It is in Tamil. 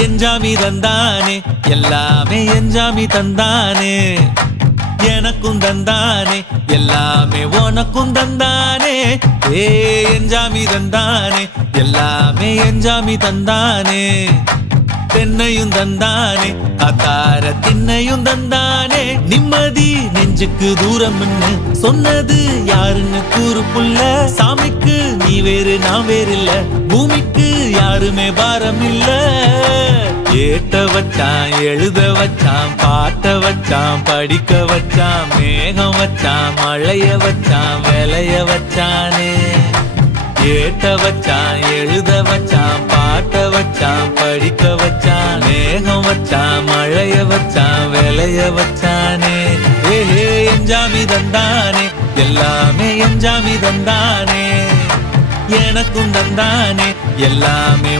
எஞ்சாமி தந்தானே எல்லாமே எஞ்சாமி தந்தானே எனக்கும் தந்தானே எல்லாமே உனக்கும் தந்தானே ஏ எஞ்சாமி தந்தானே எல்லாமே எஞ்சாமி தந்தானே தென்னையும் தந்தானே அத்தார திண்ணையும் தந்தானே நிம்மதி நெஞ்சுக்கு தூரம் சொன்னது யாருன்னு கூறு புள்ள சாமிக்கு நீ வேறு நான் வேறு இல்ல பூமிக்கு யாருமே பாரம் இல்ல ஏத்த வச்சான் எழுத வச்சான் பாட்ட வச்சான் படிக்க வச்சான் மேகம் வச்சான் மழைய வச்சான் விளைய வச்சானே ஏத்த வச்சான் எழுத வச்சான் பாட்ட வச்சான் படிக்க வச்சான் மேகம் வச்சான் மழைய வச்சான் விளைய வச்சானே ஏஹே எஞ்சாமி தந்தானே எல்லாமே எஞ்சாமி தந்தானே எனக்கும் தந்தானே எல்லாமே